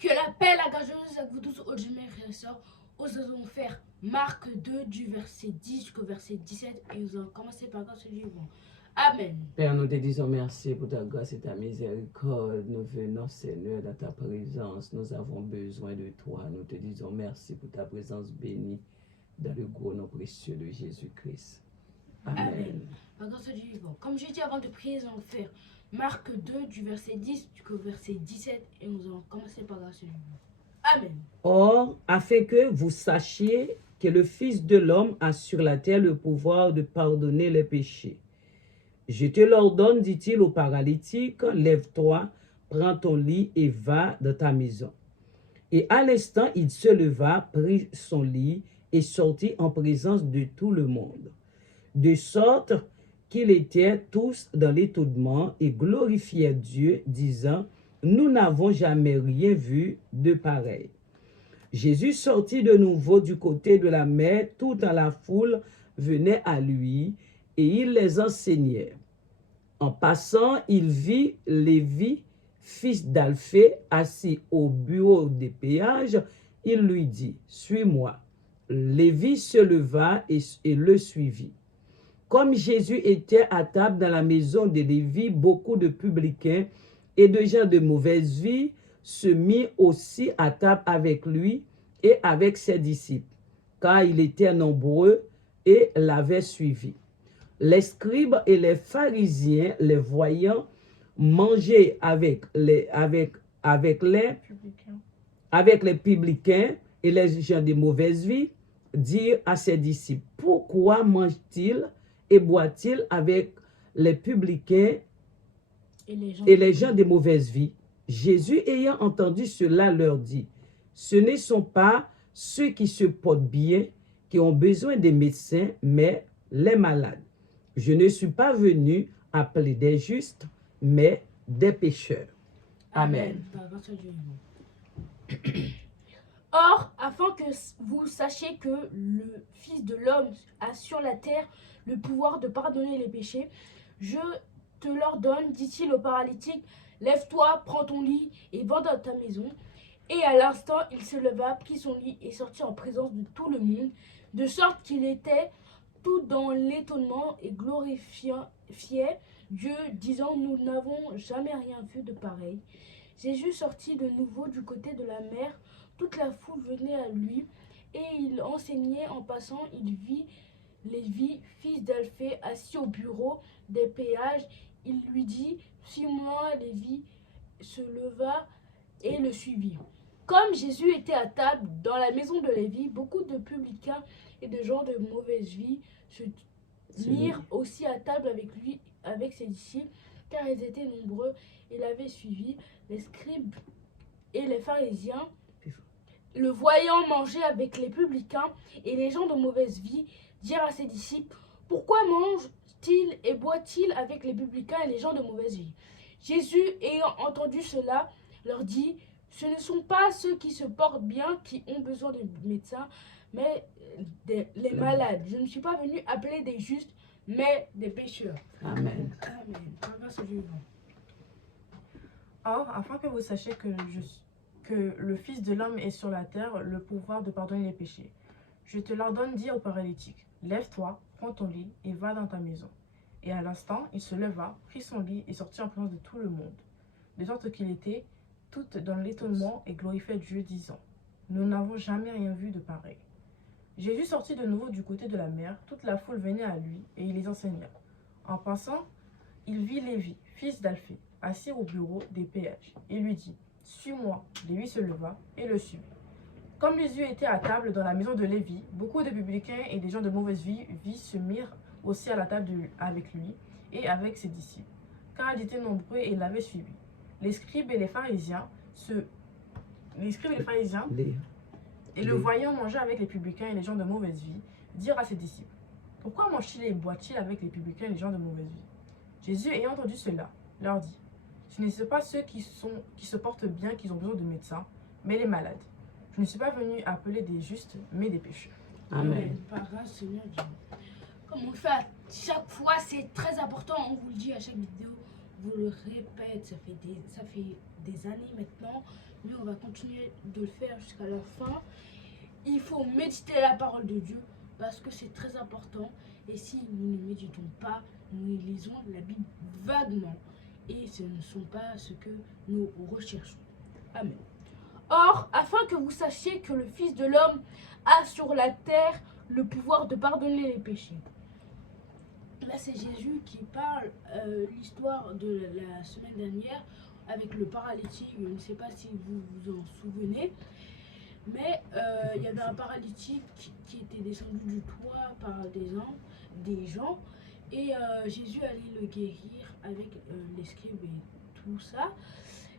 Que la paix, la grâce de Dieu avec vous tous, aujourd'hui mes frères et sœurs, nous allons faire Marc 2 du verset 10 jusqu'au verset 17 et nous allons commencer par grâce du vivant. Amen. Père, nous te disons merci pour ta grâce et ta miséricorde. Nous venons, Seigneur, dans ta présence. Nous avons besoin de toi. Nous te disons merci pour ta présence bénie dans le gros nom précieux de Jésus-Christ. Amen. Par grâce du vivant. Comme j'ai dit avant de prier, nous allons faire Marc 2 du verset 10 jusqu'au verset 17 et nous allons commencer par grâce du vivant. Amen. Or, afin que vous sachiez que le Fils de l'homme a sur la terre le pouvoir de pardonner les péchés. Je te l'ordonne, dit-il au paralytique, lève-toi, prends ton lit et va dans ta maison. Et à l'instant, il se leva, prit son lit et sortit en présence de tout le monde. De sorte qu'ils étaient tous dans l'étonnement et glorifiaient Dieu, disant, nous n'avons jamais rien vu de pareil. Jésus sortit de nouveau du côté de la mer, tout dans la foule venait à lui, et il les enseignait. En passant, il vit Lévi, fils d'Alphée, assis au bureau des péages. Il lui dit, suis-moi. Lévi se leva et le suivit. Comme Jésus était à table dans la maison de Lévi, beaucoup de publicains et de gens de mauvaise vie se mirent aussi à table avec lui et avec ses disciples, car ils étaient nombreux et l'avaient suivi. Les scribes et les pharisiens, les voyant manger avec les publicains et les gens de mauvaise vie, dirent à ses disciples, pourquoi mange-t-il et boit-il avec les publicains et les gens de mauvaise vie? Jésus, ayant entendu cela, leur dit, ce ne sont pas ceux qui se portent bien qui ont besoin des médecins, mais les malades. Je ne suis pas venu appeler des justes, mais des pécheurs. Amen. Or, afin que vous sachiez que le Fils de l'homme a sur la terre le pouvoir de pardonner les péchés, je te l'ordonne, dit-il au paralytique, lève-toi, prends ton lit et va dans ta maison. Et à l'instant, il se leva, prit son lit et sortit en présence de tout le monde, de sorte qu'il était tout dans l'étonnement et glorifiait Dieu, disant, nous n'avons jamais rien vu de pareil. Jésus sortit de nouveau du côté de la mer, toute la foule venait à lui, et il enseignait. En passant, il vit Lévi, fils d'Alphée, assis au bureau des péages. Il lui dit, suis-moi. Lévi se leva et le suivit. Comme Jésus était à table dans la maison de Lévi, beaucoup de publicains et de gens de mauvaise vie se mirent aussi à table avec lui, avec ses disciples, car ils étaient nombreux et l'avaient suivi. Les scribes et les pharisiens, le voyant manger avec les publicains et les gens de mauvaise vie, dirent à ses disciples, pourquoi mange-t-il et boit-il avec les publicains et les gens de mauvaise vie? Jésus, ayant entendu cela, leur dit, ce ne sont pas ceux qui se portent bien qui ont besoin de médecins, mais les malades. Je ne suis pas venu appeler des justes, mais des pécheurs. Amen. Amen. Or, afin que vous sachiez que le Fils de l'homme est sur la terre le pouvoir de pardonner les péchés, je te l'ordonne, dit au paralytique, lève-toi, prends ton lit et va dans ta maison. Et à l'instant, il se leva, prit son lit et sortit en présence de tout le monde, de sorte qu'il était tout dans l'étonnement et glorifiait Dieu, disant, nous n'avons jamais rien vu de pareil. Jésus sortit de nouveau du côté de la mer, toute la foule venait à lui, et il les enseigna. En passant, il vit Lévi, fils d'Alphée, assis au bureau des péages, et lui dit, suis-moi. Lévi se leva et le suivit. Comme Jésus était à table dans la maison de Lévi, beaucoup de publicains et des gens de mauvaise vie se mirent aussi à la table avec lui et avec ses disciples, car ils étaient nombreux et l'avaient suivi. Les scribes et les pharisiens et le voyant manger avec les publicains et les gens de mauvaise vie, dirent à ses disciples, pourquoi mange-t-il et boit-il avec les publicains et les gens de mauvaise vie? Jésus, ayant entendu cela, leur dit, ce ne sont pas ceux qui se portent bien qui ont besoin de médecins, mais les malades. Je ne suis pas venu appeler des justes, mais des pécheurs. Amen. Seigneur Dieu. Comme on le fait à chaque fois, c'est très important, on vous le dit à chaque vidéo, vous le répète, ça fait des années maintenant, mais on va continuer de le faire jusqu'à la fin. Il faut méditer la parole de Dieu parce que c'est très important. Et si nous ne méditons pas, nous lisons la Bible vaguement et ce ne sont pas ce que nous recherchons. Amen. Or, afin que vous sachiez que le Fils de l'homme a sur la terre le pouvoir de pardonner les péchés. Là, c'est Jésus qui parle l'histoire de la semaine dernière avec le paralytique. Je ne sais pas si vous vous en souvenez, mais il y avait un paralytique qui était descendu du toit par des gens, et Jésus allait le guérir avec les scribes et tout ça.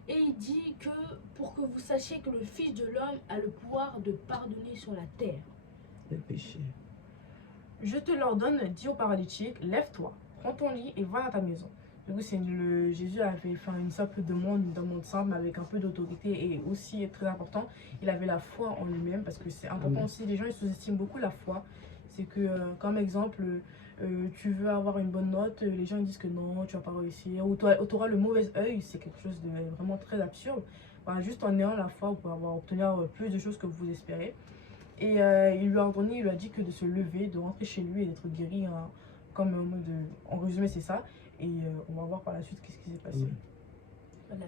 Et il dit que pour que vous sachiez que le Fils de l'homme a le pouvoir de pardonner sur la terre. Le péché. Je te l'ordonne, dit au paralytique, lève-toi, prends ton lit et va dans ta maison. Du coup, Jésus avait fait une simple demande simple, mais avec un peu d'autorité et aussi très important, il avait la foi en lui-même parce que c'est important aussi. Les gens ils sous-estiment beaucoup la foi. C'est que, comme exemple, tu veux avoir une bonne note, les gens ils disent que non, tu vas pas réussir, ou tu auras le mauvais œil, c'est quelque chose de vraiment très absurde. Bah, juste en ayant la foi, vous pouvez obtenir plus de choses que vous espérez. Et il lui a ordonné, il lui a dit que de se lever, de rentrer chez lui et d'être guéri, hein, comme en résumé c'est ça. Et on va voir par la suite qu'est-ce qui s'est passé. Voilà.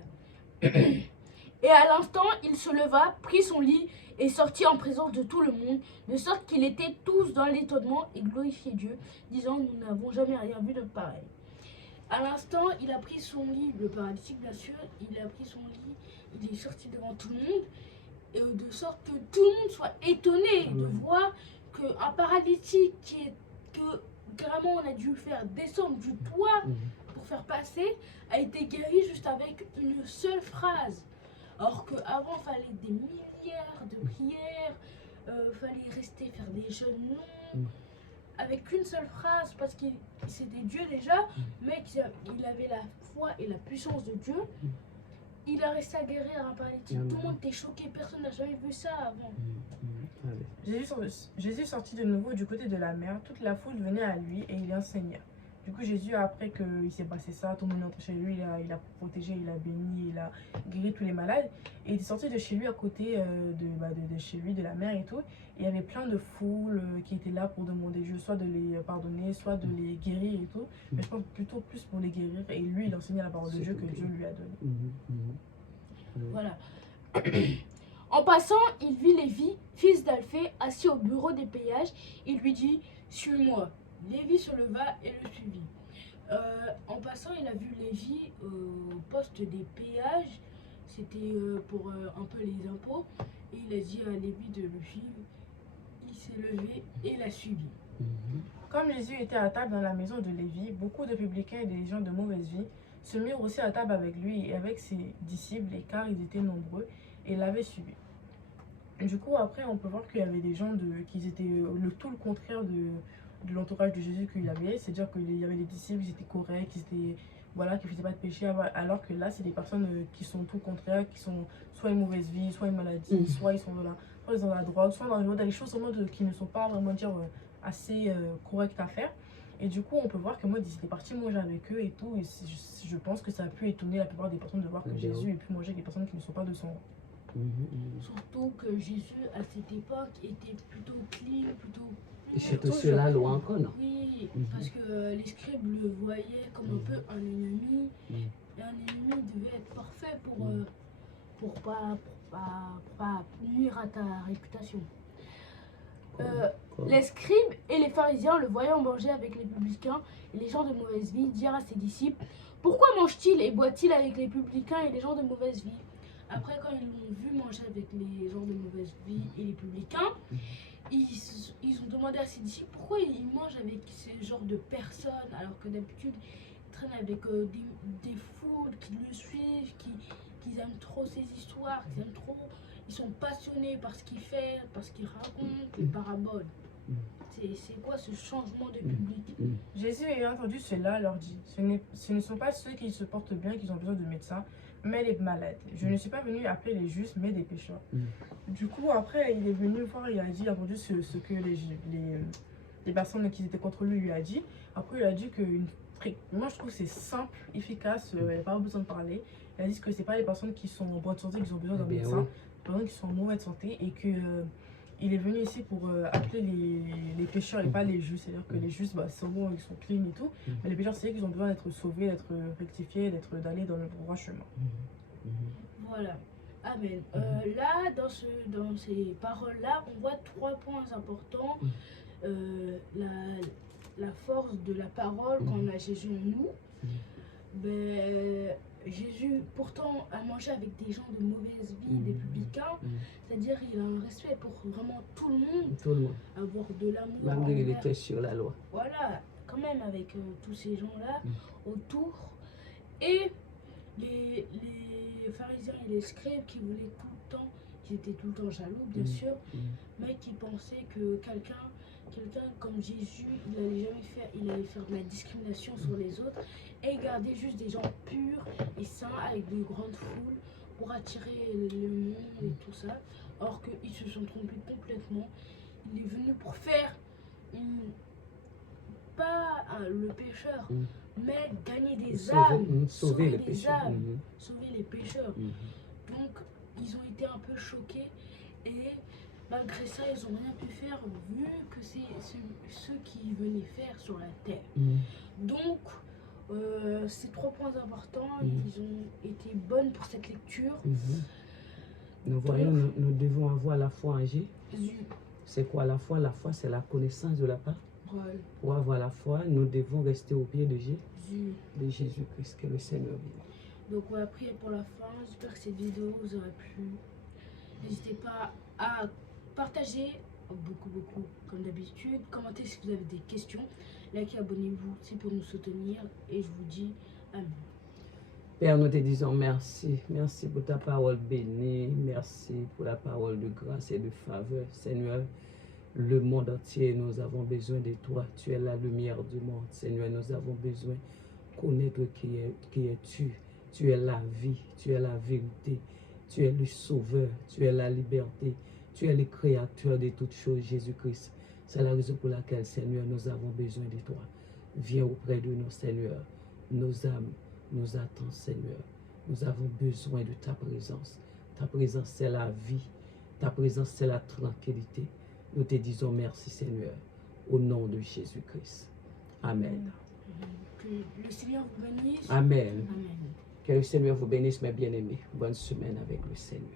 Et à l'instant, il se leva, prit son lit et sortit en présence de tout le monde, de sorte qu'ils étaient tous dans l'étonnement et glorifiaient Dieu, disant, nous n'avons jamais rien vu de pareil. À l'instant, il a pris son lit, le paralytique bien sûr, il a pris son lit, il est sorti devant tout le monde, et de sorte que tout le monde soit étonné de voir qu'un paralytique que carrément on a dû le faire descendre du toit pour faire passer, a été guéri juste avec une seule phrase. Alors qu'avant, il fallait des milliards de prières, fallait rester faire des jeûnes longs, avec une seule phrase, parce qu'il c'était Dieu déjà, mais qu'il avait la foi et la puissance de Dieu. Il a réussi à guérir un paralytique. Tout le monde était choqué, personne n'a jamais vu ça avant. Jésus sortit de nouveau du côté de la mer, toute la foule venait à lui et il enseigna. Du coup, Jésus, après qu'il s'est passé ça, tout le monde est entré chez lui, il a protégé, il a béni, il a guéri tous les malades. Et il est sorti de chez lui à côté de chez lui, de la mer et tout. Et il y avait plein de foules qui étaient là pour demander Dieu, soit de les pardonner, soit de les guérir et tout. Mais je pense plutôt plus pour les guérir. Et lui, il enseignait la parole de Dieu que Dieu lui a donnée. Voilà. En passant, il vit Lévi, fils d'Alphée, assis au bureau des péages. Il lui dit, suis-moi. Lévi se leva et le suivit. En passant, il a vu Lévi au poste des péages. C'était pour un peu les impôts. Et il a dit à Lévi de le suivre. Il s'est levé et l'a suivi. Comme Jésus était à table dans la maison de Lévi, beaucoup de publicains et des gens de mauvaise vie se mirent aussi à table avec lui et avec ses disciples, car ils étaient nombreux et l'avaient suivi. Du coup, après, on peut voir qu'il y avait des gens qui étaient tout le contraire de l'entourage de Jésus qu'il avait. C'est-à-dire qu'il y avait des disciples qui étaient corrects, qui ne faisaient pas de péché, alors que là, c'est des personnes qui sont tout le contraire, qui sont soit une mauvaise vie, soit une maladie, soit ils sont dans la drogue, soit dans des choses qui ne sont pas vraiment assez correctes à faire. Et du coup, on peut voir que moi, ils étaient partis manger avec eux et tout. Et je pense que ça a pu étonner la plupart des personnes de voir que Jésus ait pu manger avec des personnes qui ne sont pas de son rang. Surtout que Jésus, à cette époque, était plutôt clean, plutôt... Et c'était sur la loi encore, non? Oui, parce que les scribes le voyaient comme un peu un ennemi. Et un ennemi devait être parfait pour pas nuire à ta réputation. Les scribes et les pharisiens le voyant manger avec les publicains et les gens de mauvaise vie dirent à ses disciples, pourquoi mange-t-il et boit-il avec les publicains et les gens de mauvaise vie? Après, quand ils l'ont vu manger avec les gens de mauvaise vie et les publicains, ils ont demandé à ses disciples pourquoi il mange avec ce genre de personnes alors que d'habitude il traîne avec des foules qui le suivent, qui aiment trop ses histoires, qu'ils aiment trop, ils sont passionnés par ce qu'il fait, par ce qu'il raconte, les paraboles. C'est quoi ce changement de public? Jésus ayant entendu cela leur dit, ce ne sont pas ceux qui se portent bien qui ont besoin de médecins, mais les malades. Je ne suis pas venu appeler les justes, mais des pécheurs. Du coup, après, il est venu voir, il a dit, il a entendu ce que les personnes qui étaient contre lui a dit. Après, il a dit que moi, je trouve que c'est simple, efficace, il n'y a pas besoin de parler. Il a dit que c'est pas les personnes qui sont en bonne santé qui ont besoin d'un Eh bien, médecin, oui. les personnes qui sont en mauvaise santé et que il est venu ici pour appeler les pécheurs et pas les justes. C'est-à-dire que les justes, bah, c'est bon, ils sont clean et tout, mais les pécheurs, c'est eux qui ont besoin d'être sauvés, d'être rectifiés, d'aller dans le droit chemin. Voilà. Amen. Là, dans ces paroles-là, on voit 3 points importants. La force de la parole quand on a Jésus en nous. Ben, Jésus, pourtant, a mangé avec des gens de mauvaise vie, des publicains. C'est-à-dire, il a un respect pour vraiment tout le monde, Tout le monde. avoir de l'amour. Malgré qu'il envers- était sur la loi. Voilà, quand même, avec tous ces gens-là autour. Et les pharisiens et les scribes qui voulaient tout le temps, qui étaient tout le temps jaloux, bien sûr, mais qui pensaient que quelqu'un comme Jésus, il allait faire de la discrimination sur les autres et garder juste des gens purs et saints avec de grandes foules pour attirer le monde et tout ça. Or qu'ils se sont trompés complètement. Il est venu pour faire pas le pécheur, mais gagner des âmes, Sauver les des pécheurs. âmes, sauver les pécheurs. Donc ils ont été un peu choqués et malgré ça ils n'ont rien pu faire vu que c'est ce qu'ils venaient faire sur la terre. Donc ces 3 points importants, ils ont été bonnes pour cette lecture. Nous voyons, nous devons avoir la foi en Jésus. Jésus. C'est quoi la foi? La foi, c'est la connaissance de la parole. Voilà. Pour avoir la foi, nous devons rester au pied de Jésus. Jésus-Christ, que le Seigneur vive. Donc on va prier pour la fin. J'espère que cette vidéo vous aura plu. N'hésitez pas à partager beaucoup comme d'habitude. Commentez si vous avez des questions. Likez, abonnez-vous, c'est pour nous soutenir. Et je vous dis amen. Père, nous te disons merci. Merci pour ta parole bénie. Merci pour la parole de grâce et de faveur. Seigneur, le monde entier, nous avons besoin de toi. Tu es la lumière du monde. Seigneur, nous avons besoin de connaître qui es-tu. Tu es la vie, tu es la vérité. Tu es le sauveur, tu es la liberté. Tu es le créateur de toutes choses, Jésus-Christ. C'est la raison pour laquelle, Seigneur, nous avons besoin de toi. Viens auprès de nous, Seigneur. Nos âmes nous attendent, Seigneur. Nous avons besoin de ta présence. Ta présence, c'est la vie. Ta présence, c'est la tranquillité. Nous te disons merci, Seigneur, au nom de Jésus-Christ. Amen. Que le Seigneur vous bénisse. Amen. Amen. Que le Seigneur vous bénisse, mes bien-aimés. Bonne semaine avec le Seigneur.